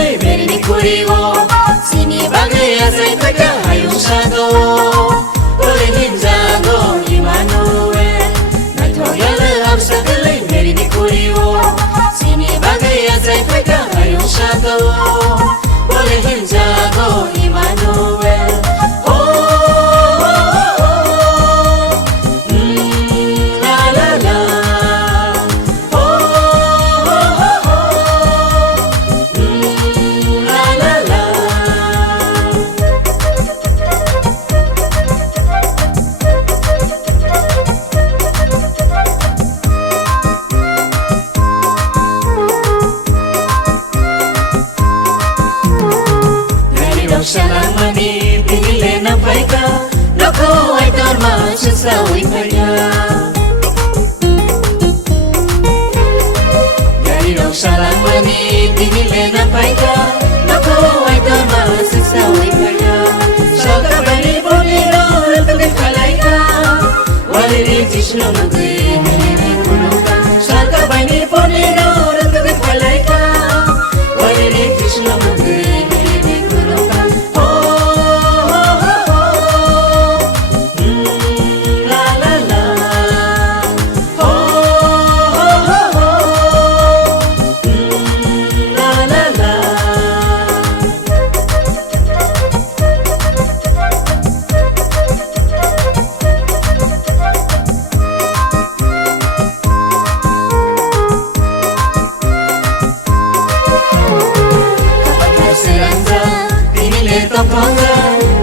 sakale berini kuriwo sini bagai asai peka hayung sado ole hinjago Emmanuel naitoyale ab sakale berini kuriwo sini bagai asai peka hayung sado ole hinjago Emmanuel Salam mani tingile na paika nako ay karma sa wikaya Dari dong salam mani tingile na paika nako ay karma sa wikaya Saka bani boniro tuke kalaika waliri jishno nagwe hini kunuka Saka bani boniro tuke kalaika waliri jishno nagwe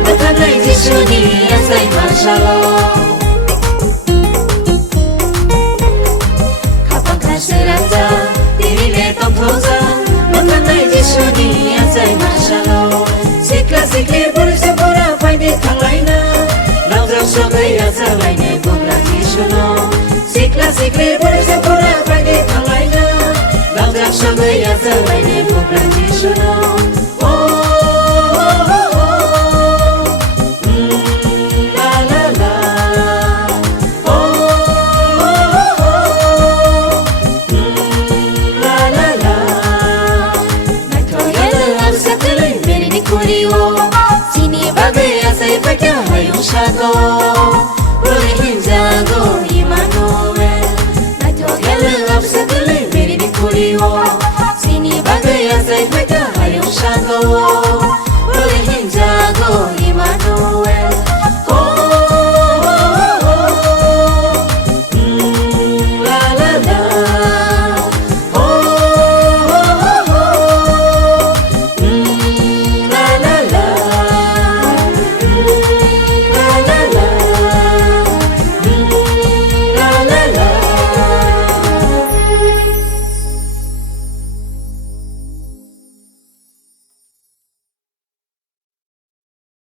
Matanay jisuni asay masyalo Kapag kaseranja Dinile tongtoza Matanay jisuni asay masyalo Sikla sikli puri sepura Faidi kanglayna Laujang sogay asalay ne kubra jisuno Sikla sikli puri sepura Faidi kanglayna Laujang sogay asalay ne kubra jisuno Sini bagai asai peka hayung sado Boleh hinjago Emmanuel Naitoyale ab sakale berini kuriwo Sini bagai asai peka hayung sado